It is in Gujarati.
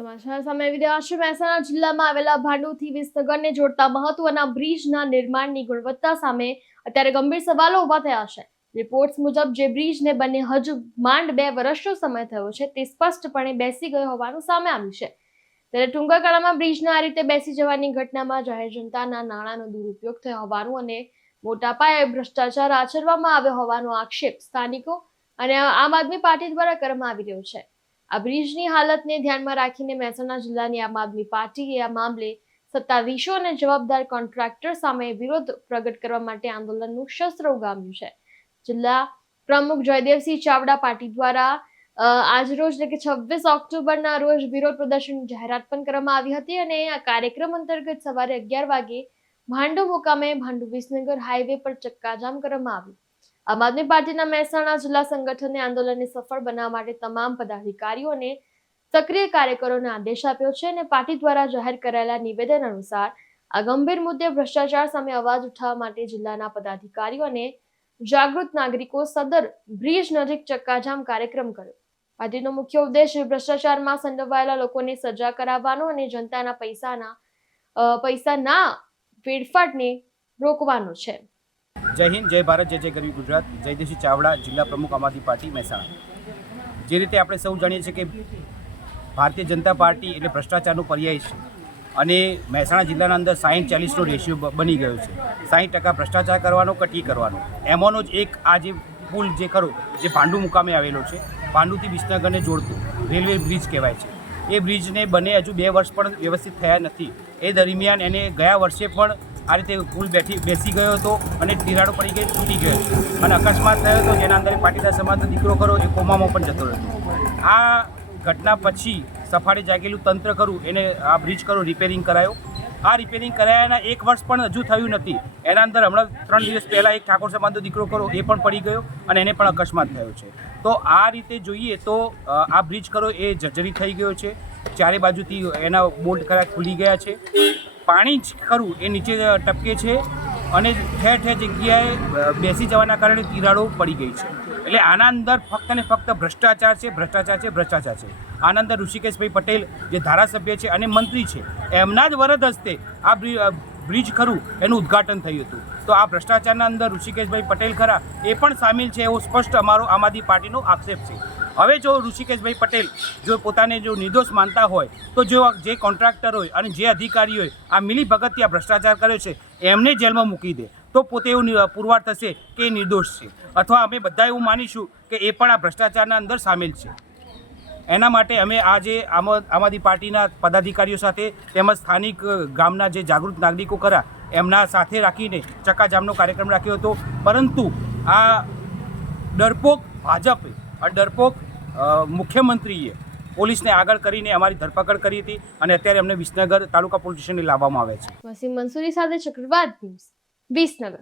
સમાચાર સામે આવી રહ્યા છે. મહેસાણા જિલ્લામાં આવેલા ભાંડુથી વિસનગરને જોડતા મહત્વના બ્રિજના નિર્માણની ગુણવત્તા સામે અત્યારે ગંભીર સવાલો ઊભા થયા છે. રિપોર્ટ્સ મુજબ જે બ્રિજને બંને હજુ માંડ બે વર્ષનો સમય થયો છે, તે સ્પષ્ટપણે બેસી ગયો હોવાનું સામે આવ્યું છે. ત્યારે ટૂંકા ગાળામાં બ્રિજના આ રીતે બેસી જવાની ઘટનામાં જાહેર જનતાના નાણાંનો દુરુપયોગ થયો હોવાનું અને મોટા પાયે ભ્રષ્ટાચાર આચરવામાં આવ્યો હોવાનો આક્ષેપ સ્થાનિકો અને આમ આદમી પાર્ટી દ્વારા કરવામાં આવી રહ્યો છે. આ બ્રિજની હાલતને ધ્યાનમાં રાખીને મહેસાણા જિલ્લાની આમ આદમી પાર્ટીએ આ મામલે સત્તાધીશો અને જવાબદાર કોન્ટ્રાક્ટર સામે વિરોધ પ્રગટ કરવા માટે આંદોલનનું શસ્ત્ર ઉગામ્યું છે. જિલ્લા પ્રમુખ જયદેવસિંહ ચાવડા પાર્ટી દ્વારા આજરોજ એટલે કે છવ્વીસ ઓક્ટોબરના રોજ વિરોધ પ્રદર્શનની જાહેરાત પણ કરવામાં આવી હતી અને આ કાર્યક્રમ અંતર્ગત સવારે અગિયાર વાગે ભાંડુ મુકામે ભાંડુ વિસનગર હાઈવે પર ચક્કાજામ કરવામાં આવ્યું. આમ આદમી પાર્ટીના મહેસાણા જિલ્લા સંગઠને આંદોલનને સફળ બનાવવા માટે તમામ પદાધિકારીઓ અને સક્રિય કાર્યકરોને આદેશ આપ્યો છે અને પાર્ટી દ્વારા જાહેર કરાયેલા નિવેદન અનુસાર આ ગંભીર મુદ્દે ભ્રષ્ટાચાર સામે અવાજ ઉઠાવવા માટે જિલ્લાના પદાધિકારીઓ અને જાગૃત નાગરિકો સદર બ્રિજ નજીક ચક્કાજામ કાર્યક્રમ કર્યો. પાર્ટીનો મુખ્ય ઉદ્દેશ ભ્રષ્ટાચારમાં સંડોવાયેલા લોકોને સજા કરાવવાનો અને જનતાના પૈસાના પૈસા પૈસાના વેડફાટને રોકવાનો છે. જય હિન્દ, જય ભારત, જય જય ગરવી ગુજરાત જયદેશી ચાવડા, જિલ્લા પ્રમુખ આમ આદમી પાર્ટી મહેસાણા. જે રીતે આપણે સૌ જાણીએ છીએ કે ભારતીય જનતા પાર્ટી એટલે ભ્રષ્ટાચારનો પર્યાય છે અને મહેસાણા જિલ્લાના અંદર સાહીઠ ચાલીસનો રેશિયો બની ગયો છે. સાહીઠ ટકા ભ્રષ્ટાચાર કરવાનો, કટી કરવાનો. એમાંનો જ એક આ જે પુલ જે ખરો, જે પાંડુ મુકામે આવેલો છે પાંડુથી વિસનગરને જોડતું, રેલવે બ્રિજ કહેવાય છે. એ બ્રિજને બને હજુ બે વર્ષ પણ વ્યવસ્થિત થયા નથી. એ દરમિયાન એને ગયા વર્ષે પણ આ રીતે પુલ બેઠી, બેસી ગયો હતો અને તિરાડો પડી ગઈ, તૂટી ગયો અને અકસ્માત થયો હતો જેના અંદર પાટીદાર સમાજનો દીકરો કરો એ કોમામાં પણ જતો રહ્યો આ ઘટના પછી સફાળે જાગેલું તંત્ર ખરું, એને આ બ્રિજ કરો રિપેરિંગ કરાયો. આ રિપેરિંગ કરાયાના એક વર્ષ પણ હજુ થયું નથી. એના અંદર હમણાં ત્રણ દિવસ પહેલાં એક ઠાકોર સમાજનો દીકરો કરો એ પણ પડી ગયો અને એને પણ અકસ્માત થયો છે. તો આ રીતે જોઈએ તો આ બ્રિજ કરો એ જર્જરી થઈ ગયો છે. ચારે બાજુથી એના બોલ્ટ ખરા ખુલી ગયા છે. પાણી જ ખરું એ નીચે ટપકે છે. અને ઠેર ઠેર જગ્યાએ બેસી જવાના કારણે તિરાડો પડી ગઈ છે. એટલે આના અંદર ફક્ત ને ફક્ત ભ્રષ્ટાચાર છે ભ્રષ્ટાચાર છે ભ્રષ્ટાચાર છે. આના અંદર ઋષિકેશભાઈ પટેલ જે ધારાસભ્ય છે અને મંત્રી છે, એમના જ વરદ હસ્તે આ બ્રિ- બ્રિજ ખરું એનું ઉદ્ઘાટન થયું હતું. તો આ ભ્રષ્ટાચારના અંદર ઋષિકેશભાઈ પટેલ ખરા એ પણ સામેલ છે એવો સ્પષ્ટ અમારો આમ આદમી પાર્ટીનો આક્ષેપ છે. હવે જો ઋષિકેશભાઈ પટેલ જો પોતાને જો નિર્દોષ માનતા હોય, તો જો જે કોન્ટ્રાક્ટર હોય અને જે અધિકારી હોય, આ મિલી ભગતથી આ ભ્રષ્ટાચાર કર્યો છે, એમને જેલમાં મૂકી દે. તો પોતે એવું પુરવાર થશે કે એ નિર્દોષ છે. અથવા અમે બધા એવું માનીશું કે એ પણ આ ભ્રષ્ટાચારના અંદર સામેલ છે. એના માટે અમે આજે આમ આમ આદમી પાર્ટીના પદાધિકારીઓ સાથે તેમજ સ્થાનિક ગામના જે જાગૃત નાગરિકો ખરા, એમના સાથે રાખીને ચક્કાજામનો કાર્યક્રમ રાખ્યો હતો. પરંતુ આ ડરપોક ભાજપે, આ ડરપોક મુખ્યમંત્રીએ પોલીસને આગળ કરીને અમારી ધરપકડ કરી હતી અને અત્યારે અમને વિસનગર તાલુકા પોલીસ સ્ટેશને લાવવામાં આવે છે. વસીમ મંસૂરી સાથે ચક્રવાત ન્યૂઝ, વિસનગર.